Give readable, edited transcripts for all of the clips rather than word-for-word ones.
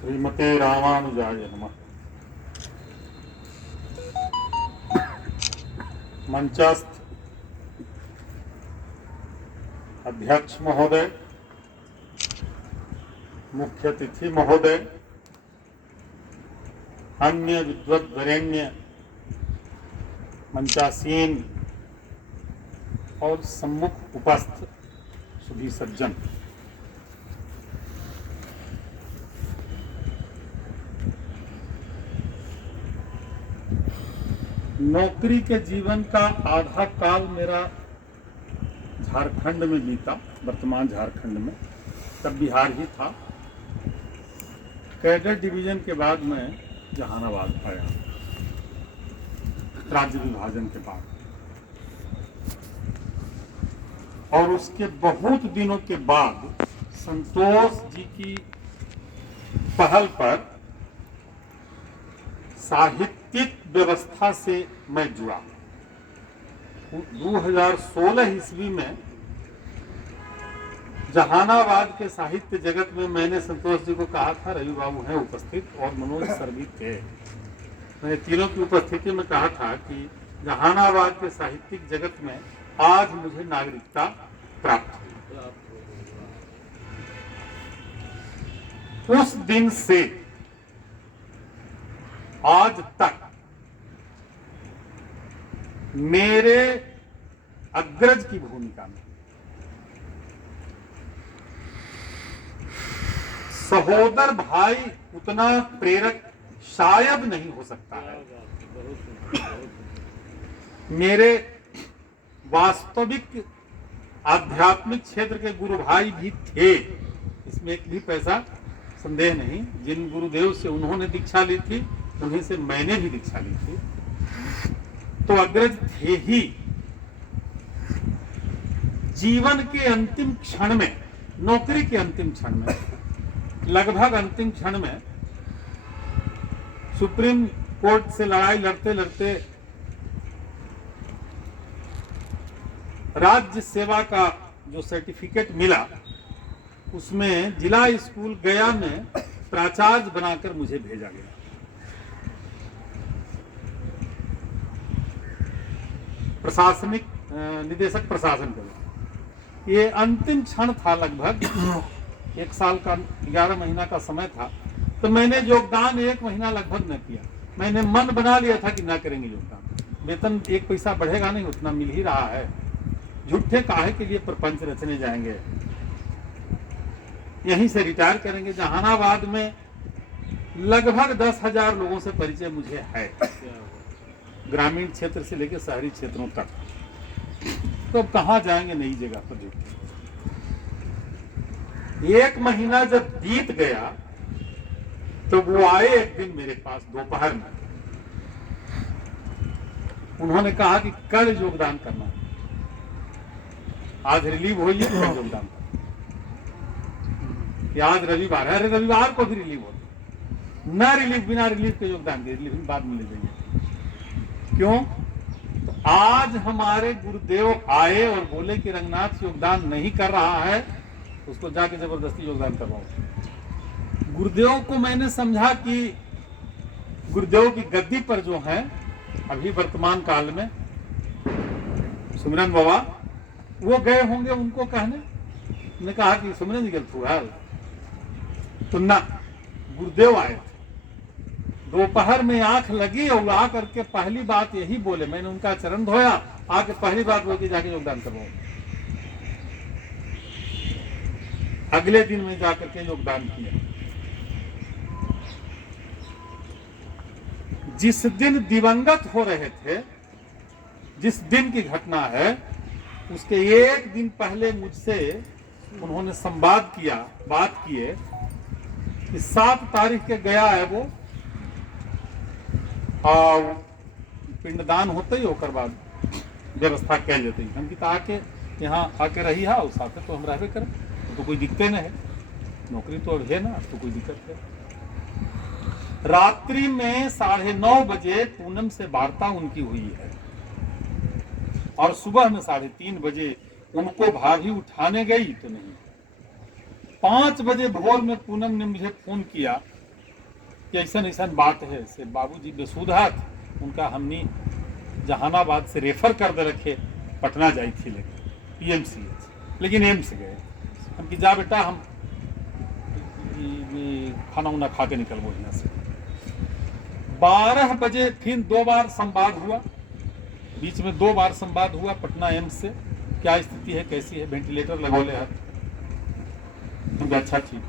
श्रीमते रामानुजाय नमः। मंचस्थ अध्यक्ष महोदय, मुख्य अतिथि महोदय, अन्य विद्वद्वरेण्य मंचासीन और सम्मुख उपस्थित सभी सज्जन, नौकरी के जीवन का आधा काल मेरा झारखंड में बीता, वर्तमान झारखंड में, तब बिहार ही था। कैडर डिवीजन के बाद मैं जहानाबाद आया, राज्य विभाजन के बाद, और उसके बहुत दिनों के बाद संतोष जी की पहल पर साहित्यिक व्यवस्था से मैं जुड़ा। 2016 ईस्वी में जहानाबाद के साहित्य जगत में मैंने संतोष जी को कहा था, रवि बाबू हैं उपस्थित और मनोज सर भी थे, मैंने तीनों की उपस्थिति में कहा था कि जहानाबाद के साहित्यिक जगत में आज मुझे नागरिकता प्राप्त हुई। उस दिन से आज तक मेरे अग्रज की भूमिका में सहोदर भाई उतना प्रेरक शायद नहीं हो सकता है। मेरे वास्तविक आध्यात्मिक क्षेत्र के गुरु भाई भी थे, इसमें एक भी पैसा संदेह नहीं। जिन गुरुदेव से उन्होंने दीक्षा ली थी, उन्हीं से मैंने भी दीक्षा ली थी, तो अग्रज थे ही। जीवन के अंतिम क्षण में, नौकरी के अंतिम क्षण में, लगभग अंतिम क्षण में, सुप्रीम कोर्ट से लड़ाई लड़ते लड़ते राज्य सेवा का जो सर्टिफिकेट मिला, उसमें जिला स्कूल गया में प्राचार्य बनाकर मुझे भेजा गया। प्रशासनिक निदेशक प्रशासन का ये अंतिम क्षण था, लगभग 1 साल का 11 महीना का समय था। तो मैंने योगदान 1 महीना लगभग न किया। मैंने मन बना लिया था कि ना करेंगे योगदान, वेतन 1 पैसा बढ़ेगा नहीं, उतना मिल ही रहा है, झूठे काहे के लिए प्रपंच रचने जाएंगे, यहीं से रिटायर करेंगे। जहानाबाद में लगभग 10,000 लोगों से परिचय मुझे है, ग्रामीण क्षेत्र से लेकर शहरी क्षेत्रों तक। तो कहां जाएंगे नई जगह पर। 1 महीना जब बीत गया तो वो आए एक दिन मेरे पास दोपहर में, उन्होंने कहा कि कल योगदान करना, आज रिलीव होइए तो योगदान करना। कि आज रविवार है, अरे रविवार को भी रिलीव होता, न रिलीव, बिना रिलीव के योगदान के रिलीव बाद में ले जाइए। क्यों? तो आज हमारे गुरुदेव आए और बोले कि रंगनाथ योगदान नहीं कर रहा है, उसको जाके जबरदस्ती योगदान करवाओ। गुरुदेव को मैंने समझा कि गुरुदेव की गद्दी पर जो है अभी वर्तमान काल में सुमिरन बाबा, वो गए होंगे उनको कहने। ने कहा कि सुमिरन जी गलत हुआ, तो ना, गुरुदेव आए। दोपहर में आंख लगी और आ करके पहली बात यही बोले, मैंने उनका चरण धोया, आके पहली बात बोल के जाके योगदान करवाओ। अगले दिन में जाकर के योगदान किया। जिस दिन दिवंगत हो रहे थे, जिस दिन की घटना है, उसके 1 दिन पहले मुझसे उन्होंने संवाद किया, बात किए कि 7 तारीख के गया है वो, और पिंडदान होते ही होकर बाद व्यवस्था कह देते हैं। हम कि आके यहाँ आके रही है और साथ तो हम रहबे करें, तो कोई दिक्कत नहीं है, नौकरी तो है ना, तो कोई दिक्कत है। रात्रि में 9:30 बजे पूनम से वार्ता उनकी हुई है, और सुबह में 3:30 बजे उनको भाभी उठाने गई तो नहीं। 5 बजे भोर में पूनम ने मुझे फोन किया कि ऐसा ऐसा बात है से बाबूजी बेसुधा थे, उनका हमने जहानाबाद से रेफर कर दे रखे पटना जाई थी लेकिन PMCH, लेकिन एम्स गए। हम कि जा बेटा हम खाना उना खा के निकलबो यहाँ से। 12 बजे फिर 2 बार संवाद हुआ, बीच में 2 बार संवाद हुआ पटना एम्स से, क्या स्थिति है, कैसी है, वेंटिलेटर लगौले है। अच्छा ठीक।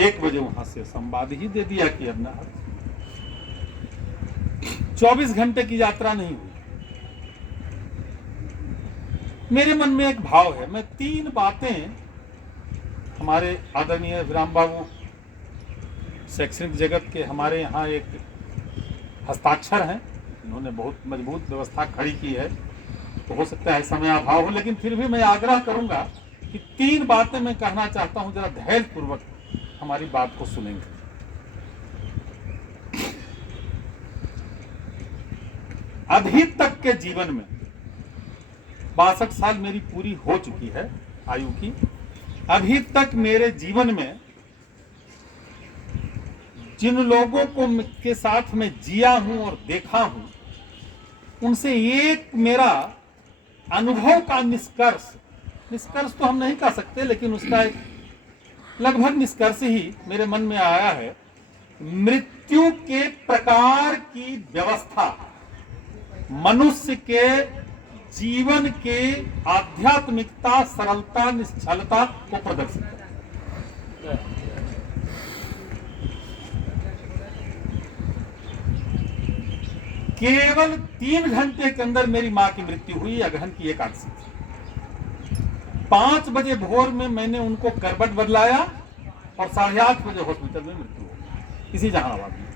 1 बजे वहां से संवाद ही दे दिया कि अब ना 24 घंटे की यात्रा नहीं हुई। मेरे मन में एक भाव है, मैं 3 बातें हमारे आदरणीय विराम बाबू शैक्षणिक जगत के हमारे यहाँ एक हस्ताक्षर हैं, इन्होंने बहुत मजबूत व्यवस्था खड़ी की है, तो हो सकता है समय अभाव हो, लेकिन फिर भी मैं आग्रह करूंगा कि 3 बातें मैं कहना चाहता हूं, जरा धैर्य पूर्वक हमारी बात को सुनेंगे। अभी तक के जीवन में 62 साल मेरी पूरी हो चुकी है आयु की, अभी तक मेरे जीवन में जिन लोगों को के साथ मैं जिया हूं और देखा हूं, उनसे एक मेरा अनुभव का निष्कर्ष तो हम नहीं कह सकते, लेकिन उसका एक लगभग निष्कर्ष ही मेरे मन में आया है। मृत्यु के प्रकार की व्यवस्था मनुष्य के जीवन के आध्यात्मिकता, सरलता, निश्चलता को प्रदर्शित करता है। केवल 3 घंटे के अंदर मेरी मां की मृत्यु हुई, अगहन की एकादशी थी। 5 बजे भोर में मैंने उनको करवट बदलाया और 8:30 बजे हॉस्पिटल में मृत्यु हो गई, इसी जहानाबाद में।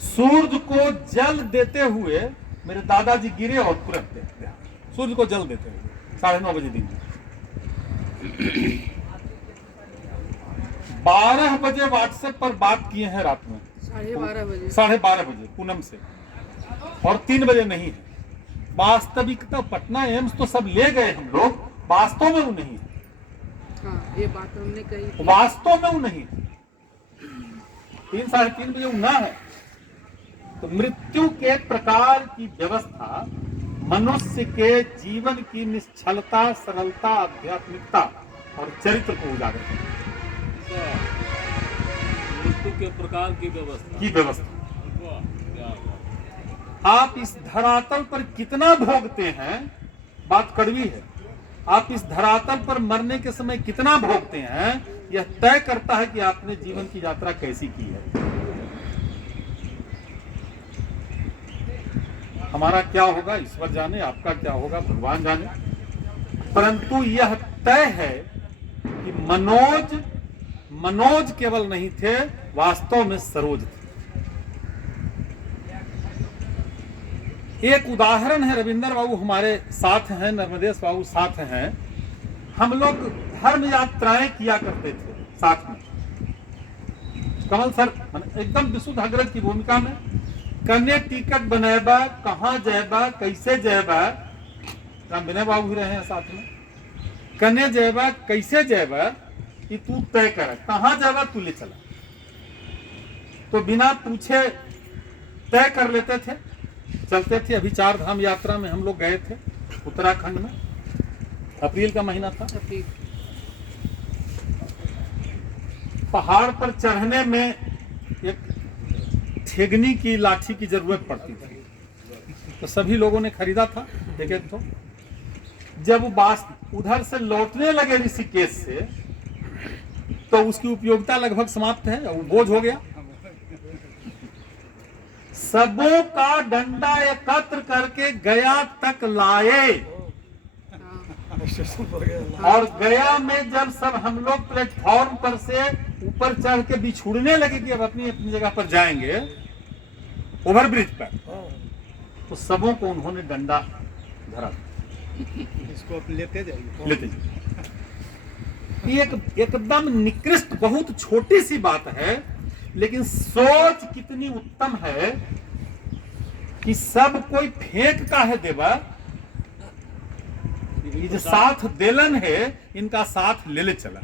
सूर्य को जल देते हुए मेरे दादाजी गिरे और तुरंत देते, सूर्य को जल देते हुए 9:30 बजे दिन में। 12 बजे व्हाट्सएप पर बात किए हैं रात में, 12:30 बजे पूनम से, और 3 बजे नहीं है। वास्तविकता पटना एम्स तो सब ले गए हम लोग, वास्तव में वो नहीं है। हाँ, ये बात हमने कही, वास्तव में वो नहीं है। 3 साढ़े 3 बजे वो ना है। तो मृत्यु के प्रकार की व्यवस्था मनुष्य के जीवन की निश्चलता, सरलता, आध्यात्मिकता और चरित्र को उजागर करती है। मृत्यु के प्रकार की व्यवस्था आप इस धरातल पर कितना भोगते हैं, बात कड़वी है। आप इस धरातल पर मरने के समय कितना भोगते हैं, यह तय करता है कि आपने जीवन की यात्रा कैसी की है। हमारा क्या होगा ईश्वर जाने, आपका क्या होगा भगवान जाने, परंतु यह तय है कि मनोज केवल नहीं थे, वास्तव में सरोज थे। एक उदाहरण है, रविंदर बाबू हमारे साथ हैं, नर्मदेश बाबू साथ हैं। हम लोग धर्म यात्राएं किया करते थे साथ में। कमल सर एकदम विशुद्ध हजरत की भूमिका में, कन्या टिकट बनेबा, कहाँ जाएबा, कैसे जाएबा, राम विनय बाबू भी रहे हैं साथ में। कन्या जाएबा, कैसे जाएबा, कि तू तय कर, कहाँ जाएगा तू ले चला। तो बिना पूछे तय कर लेते थे, चलते थे। अभी 4 धाम यात्रा में हम लोग गए थे उत्तराखंड में, अप्रैल का महीना था। पहाड़ पर चढ़ने में एक ठेगनी की लाठी की जरूरत पड़ती थी, तो सभी लोगों ने खरीदा था एक तो। जब उधर से लौटने लगे ऋषिकेश से, तो उसकी उपयोगिता लगभग समाप्त है, वो बोझ हो गया। सबों का डंडा एकत्र करके गया तक लाए, और गया में जब सब हम लोग प्लेटफॉर्म पर से ऊपर चढ़ के बिछुड़ने लगे कि अब अपनी अपनी जगह पर जाएंगे ओवरब्रिज पर, तो सबों को उन्होंने डंडा धरा, इसको आप लेते जाइए। एकदम निकृष्ट, बहुत छोटी सी बात है, लेकिन सोच कितनी उत्तम है कि सब कोई फेंक का है देवा, ये जो साथ देलन है, इनका साथ ले चला।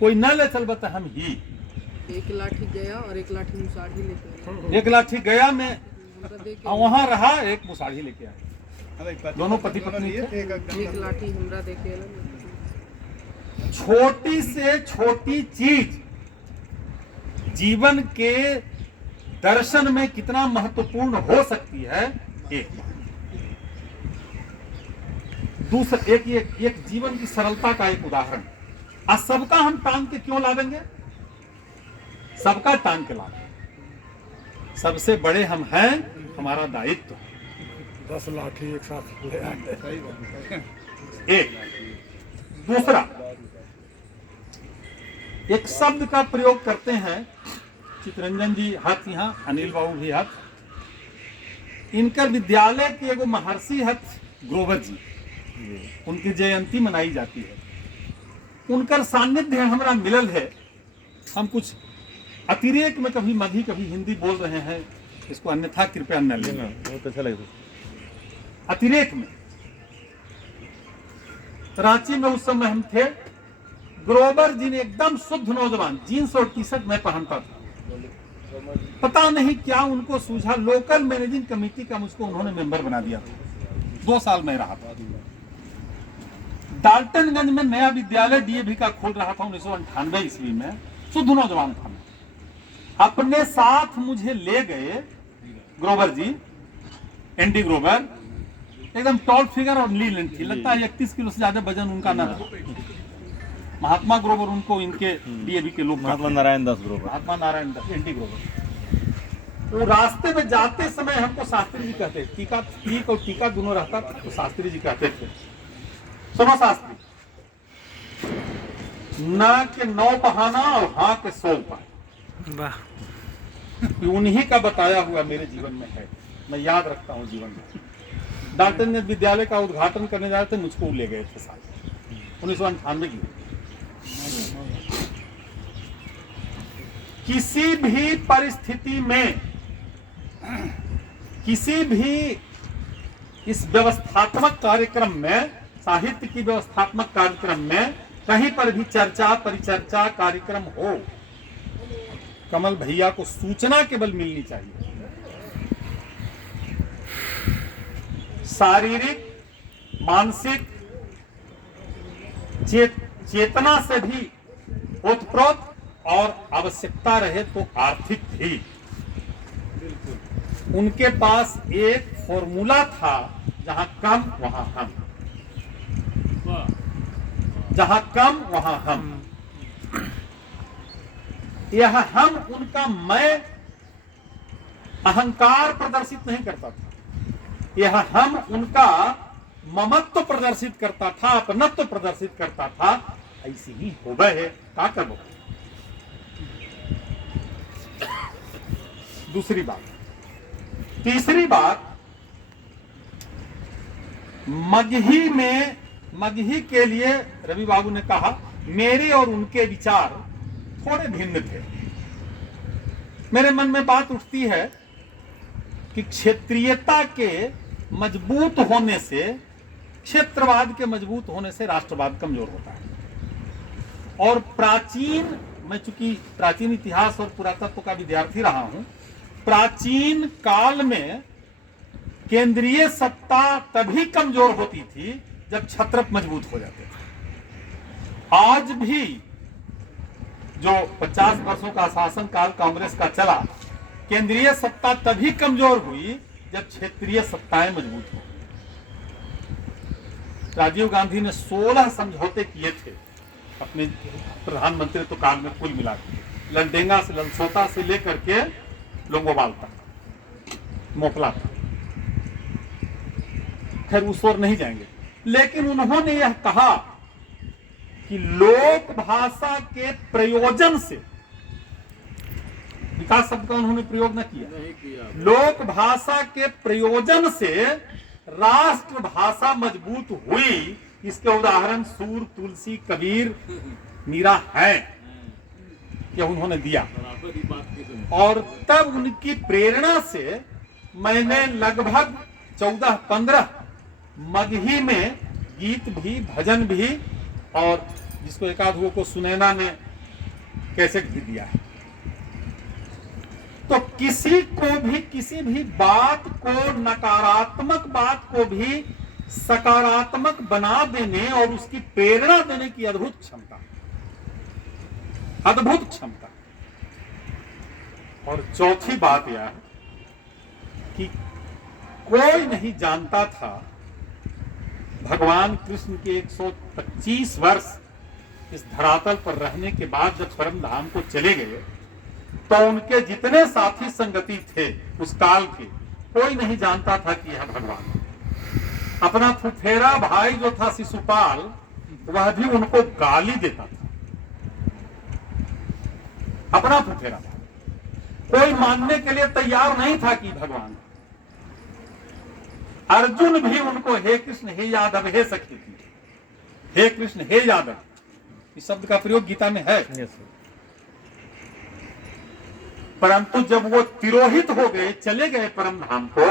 कोई न ले चल बता हम ही, एक लाठी गया और एक लाठी मुसाड़ी लेके आया। एक लाठी गया में हमरा दे के वहां रहा, एक मुसाड़ी लेके आया। दोनों पति पत्नी थे। एक लाठी हमरा दे के आया। छोटी से छोटी चीज जीवन के दर्शन में कितना महत्वपूर्ण हो सकती है। एक दूसरा एक जीवन की सरलता का एक उदाहरण। आज सबका हम टांग के क्यों लादेंगे? सबका टांग के लादेंगे। सबसे बड़े हम हैं, हमारा दायित्व। 10 लाठी एक साथ ले आए। एक दूसरा एक शब्द का प्रयोग करते हैं, चितरंजन जी हाथ यहाँ, अनिल बाबू भी हाथ। इनकर विद्यालय के एगो महर्षि हथ ग्रोवर जी, उनकी जयंती मनाई जाती है। उनकर सानिध्य हमरा मिलल है। हम कुछ अतिरेक में कभी मधी कभी हिंदी बोल रहे हैं, इसको अन्यथा कृपया न लेना। बहुत अच्छा लगता है। अतिरेक में रांची में उस समय हम थे। ग्रोवर जी ने एकदम शुद्ध नौजवान, जीन्स और टी शर्ट में पहनता था। पता नहीं क्या उनको सूझा, लोकल मैनेजिंग कमेटी का मुझको उन्होंने मेंबर बना दिया। 2 साल में रहा था। डाल्टनगंज में नया विद्यालय डीएवी का खोल रहा था 1998 ईस्वी में। शुद्ध नौजवान था मैं। अपने साथ मुझे ले गए ग्रोवर जी, एनडी ग्रोवर, एकदम टॉल फिगर और लीन थी। लगता है 31 किलो से ज्यादा वजन उनका न था। महात्मा ग्रोवर उनको इनके डीएवी के लोग, महात्मा नारायण दास ग्रोवर। महात्मा नारायण दास, एनडी ग्रोवर। वो रास्ते में जाते समय हमको शास्त्री जी कहते, टीका टीक और टीका दोनों रहता था, तो शास्त्री जी कहते थे, सुनो शास्त्री, ना के 9 बहाना और हाँ के 100 उपाय। उन्हीं का बताया हुआ मेरे जीवन में है, मैं याद रखता हूँ जीवन में। डाल्टन विद्यालय का उद्घाटन करने जा रहे थे, मुझको ले गए थे साथ 1998 की। किसी भी परिस्थिति में, किसी भी इस व्यवस्थात्मक कार्यक्रम में, साहित्य की व्यवस्थात्मक कार्यक्रम में कहीं पर भी चर्चा परिचर्चा कार्यक्रम हो, कमल भैया को सूचना केवल मिलनी चाहिए। शारीरिक, मानसिक, चेतना से भी ओतप्रोत और आवश्यकता रहे तो आर्थिक भी। उनके पास एक फॉर्मूला था, जहां कम वहां हम, जहां कम वहां हम। यह हम उनका मैं अहंकार प्रदर्शित नहीं करता था, यह हम उनका ममत्व प्रदर्शित करता था, अपनत्व प्रदर्शित करता था। ऐसी ही होवे है, क्या करो। दूसरी बात। तीसरी बात, मगही के लिए रवि बाबू ने कहा, मेरे और उनके विचार थोड़े भिन्न थे। मेरे मन में बात उठती है कि क्षेत्रीयता के मजबूत होने से, क्षेत्रवाद के मजबूत होने से राष्ट्रवाद कमजोर होता है। और प्राचीन, मैं चूंकि प्राचीन इतिहास और पुरातत्व का विद्यार्थी रहा हूं, प्राचीन काल में केंद्रीय सत्ता तभी कमजोर होती थी जब क्षत्रप मजबूत हो जाते थे। आज भी जो 50 वर्षों का शासन काल कांग्रेस का चला, केंद्रीय सत्ता तभी कमजोर हुई जब क्षेत्रीय सत्ताएं मजबूत हुई। राजीव गांधी ने 16 समझौते किए थे अपने प्रधानमंत्रित्व काल में, कुल मिलाकर लंडेंगा से, लंसोटा से लेकर के लोंगोवाल तक, मोकला तक। खैर उस ओर नहीं जाएंगे, लेकिन उन्होंने यह कहा कि लोक भाषा के प्रयोजन से, विकास शब्द का उन्होंने प्रयोग न किया, लोक भाषा के प्रयोजन से राष्ट्र भाषा मजबूत हुई। इसके उदाहरण सूर, तुलसी, कबीर, मीरा है, यह उन्होंने दिया। और तब उनकी प्रेरणा से मैंने लगभग 14-15 मगही में गीत भी, भजन भी, और जिसको एकाध को सुनैना ने कैसेट भी दिया है, तो किसी को भी किसी भी बात को, नकारात्मक बात को भी सकारात्मक बना देने और उसकी प्रेरणा देने की अद्भुत क्षमता, अद्भुत क्षमता। और चौथी बात यह कि कोई नहीं जानता था भगवान कृष्ण के 125 वर्ष इस धरातल पर रहने के बाद जब परम धाम को चले गए तो उनके जितने साथी संगति थे उस काल के, कोई नहीं जानता था कि यह भगवान। अपना फुफेरा भाई जो था शिशुपाल, वह भी उनको गाली देता था। अपना फुफेरा भाई कोई मानने के लिए तैयार नहीं था कि भगवान। अर्जुन भी उनको हे कृष्ण हे यादव हे सखी, हे कृष्ण हे यादव, इस शब्द का प्रयोग गीता में है। परंतु जब वो तिरोहित हो गए, चले गए परम धाम को,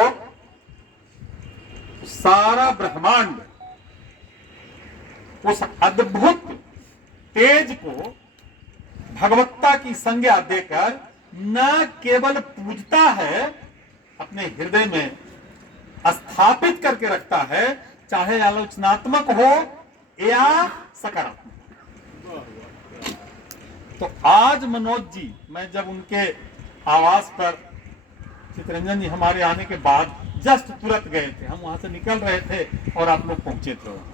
सारा ब्रह्मांड उस अद्भुत तेज को भगवत्ता की संज्ञा देकर न केवल पूजता है, अपने हृदय में स्थापित करके रखता है, चाहे आलोचनात्मक हो या सकारात्मक। तो आज मनोज जी, मैं जब उनके आवास पर, चितरंजन जी हमारे आने के बाद जस्ट तुरंत गए थे, हम वहां से निकल रहे थे और आप लोग पहुंचे थे वहां,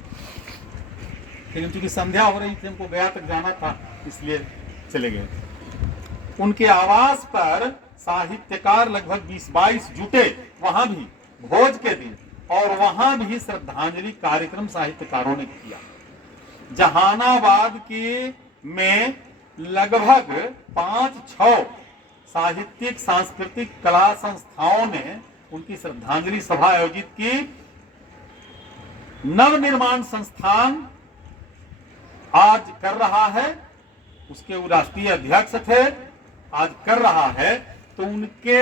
लेकिन चूंकि संध्या हो रही थी, हमको गया तक जाना था, इसलिए चले गए थे। उनके आवास पर साहित्यकार लगभग 20-22 जुटे, वहां भी भोज के दिन, और वहां भी श्रद्धांजलि कार्यक्रम साहित्यकारों ने किया। जहानाबाद के में लगभग 5-6 साहित्यिक सांस्कृतिक कला संस्थाओं ने उनकी श्रद्धांजलि सभा आयोजित की। नवनिर्माण संस्थान आज कर रहा है, उसके वो राष्ट्रीय अध्यक्ष थे, आज कर रहा है। तो उनके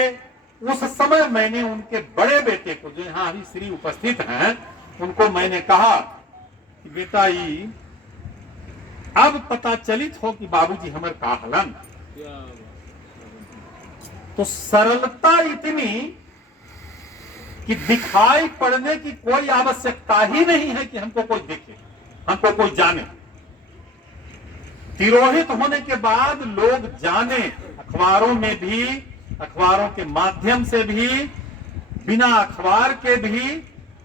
उस समय मैंने उनके बड़े बेटे को, जो यहाँ अभी श्री उपस्थित हैं, उनको मैंने कहा कि बेटा ये अब पता चलित हो कि बाबूजी हमर का हलन। तो सरलता इतनी कि दिखाई पड़ने की कोई आवश्यकता ही नहीं है कि हमको कोई देखे, हमको कोई जाने। तिरोहित होने के बाद लोग जाने, अखबारों में भी, अखबारों के माध्यम से भी, बिना अखबार के भी,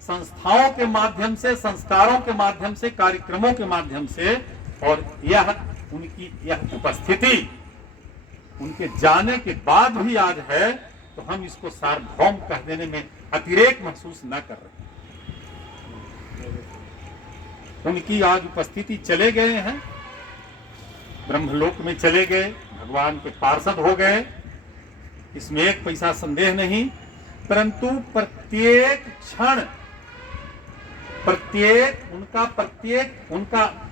संस्थाओं के माध्यम से, संस्कारों के माध्यम से, कार्यक्रमों के माध्यम से, और यह उनकी यह उपस्थिति उनके जाने के बाद भी आज है, तो हम इसको सार्वभौम कह देने में अतिरेक महसूस न कर रहे। उनकी आज उपस्थिति, चले गए हैं, ब्रह्मलोक में चले गए, भगवान के पार्षद हो गए, इसमें एक पैसा संदेह नहीं। परंतु प्रत्येक क्षण,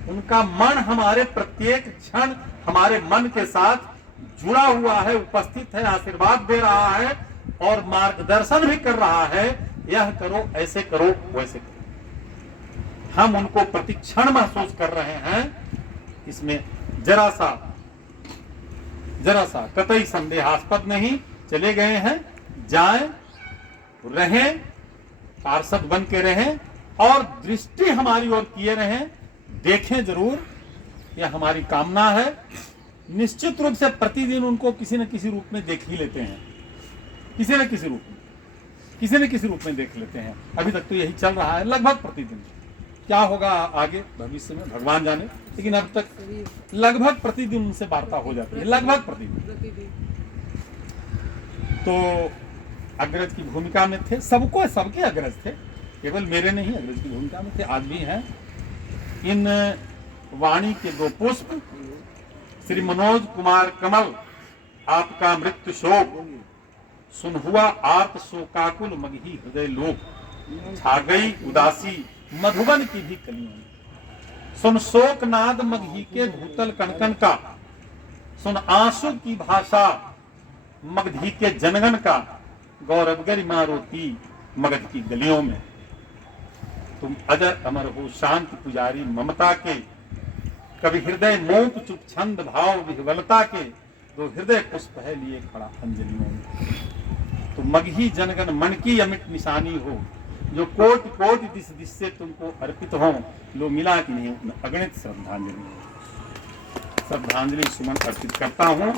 उनका मन हमारे प्रत्येक क्षण हमारे मन के साथ जुड़ा हुआ है, उपस्थित है, आशीर्वाद दे रहा है और मार्गदर्शन भी कर रहा है। यह करो, ऐसे करो, वैसे करो। हम उनको प्रतिक्षण महसूस कर रहे हैं, इसमें जरा सा कतई संदेहास्पद नहीं। चले गए हैं, जाएं, रहें, पार्षद बन के रहें और दृष्टि हमारी ओर किए रहें, देखें जरूर, यह हमारी कामना है। निश्चित रूप से प्रतिदिन उनको किसी न किसी रूप में देख ही लेते हैं, किसी न किसी रूप में देख लेते हैं। अभी तक तो यही चल रहा है, लगभग प्रतिदिन। क्या होगा आगे भविष्य में भगवान जाने, लेकिन अब तक लगभग प्रतिदिन उनसे वार्ता हो जाती है, लगभग प्रतिदिन। तो अग्रज की भूमिका में थे, सबके अग्रज थे, केवल मेरे नहीं, अग्रज की भूमिका में थे, आज भी हैं। इन वाणी के 2 पुष्प, श्री मनोज कुमार कमल, आपका मृत्यु शोक सुन हुआ आर्त शोकाकुल मगही हृदय लोक, छा गई उदासी मधुबन की भी कलियों में। सुन शोक नाद मगही के भूतल कनकन का, सुन आंसू की भाषा मगधी के जनगण का, गौरव गरिमा रोती मगध की गलियों में। तुम अजर अमर हो शांति पुजारी ममता के, कभी हृदय मोप चुप छंद भाव विह्वलता के, दो हृदय पुष्प है लिए खड़ा अंजलियों में। तो मगही जनगण मन की अमिट निशानी हो, जो कोटि कोटि दिस दिस से तुमको अर्पित हो, लो मिला कि नहीं अगणित श्रद्धांजलि। श्रद्धांजलि सुमन अर्पित करता हूँ।